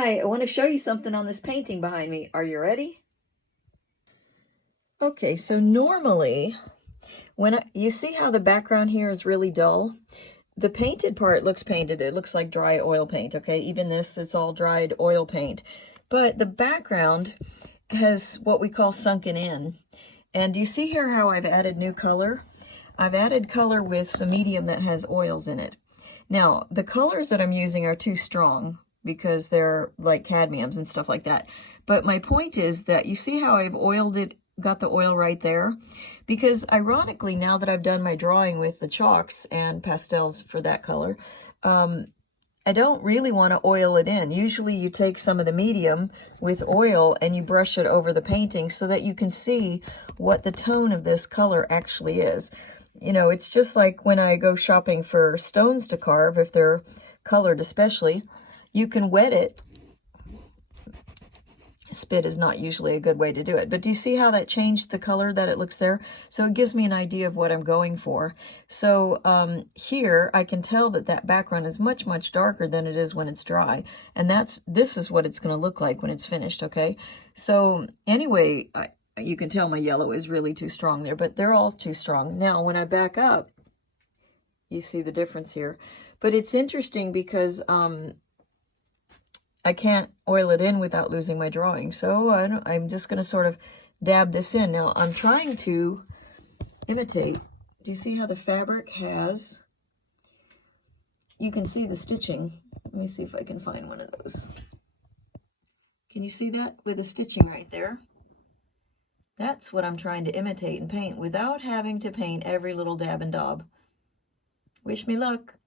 Hi, I want to show you something on this painting behind me. Are you ready? Okay, so normally, you see how the background here is really dull? The painted part looks painted. It looks like dry oil paint, okay? Even this, it's all dried oil paint. But the background has what we call sunken in. And do you see here how I've added new color? I've added color with some medium that has oils in it. Now, the colors that I'm using are too strong because they're like cadmiums and stuff like that. But my point is that you see how I've oiled it, got the oil right there? Because ironically, now that I've done my drawing with the chalks and pastels for that color, I don't really want to oil it in. Usually you take some of the medium with oil and you brush it over the painting so that you can see what the tone of this color actually is. You know, it's just like when I go shopping for stones to carve, if they're colored especially, you can wet it. Spit is not usually a good way to do it, but do you see how that changed the color that it looks there? So it gives me an idea of what I'm going for. So here I can tell that that background is much, much darker than it is when it's dry. And this is what it's going to look like when it's finished, okay? So anyway, you can tell my yellow is really too strong there, but they're all too strong. Now, when I back up, you see the difference here. But it's interesting because I can't oil it in without losing my drawing. So I'm just going to sort of dab this in. Now, I'm trying to imitate. Do you see how the fabric has, you can see the stitching. Let me see if I can find one of those. Can you see that with the stitching right there? That's what I'm trying to imitate and paint without having to paint every little dab and daub. Wish me luck.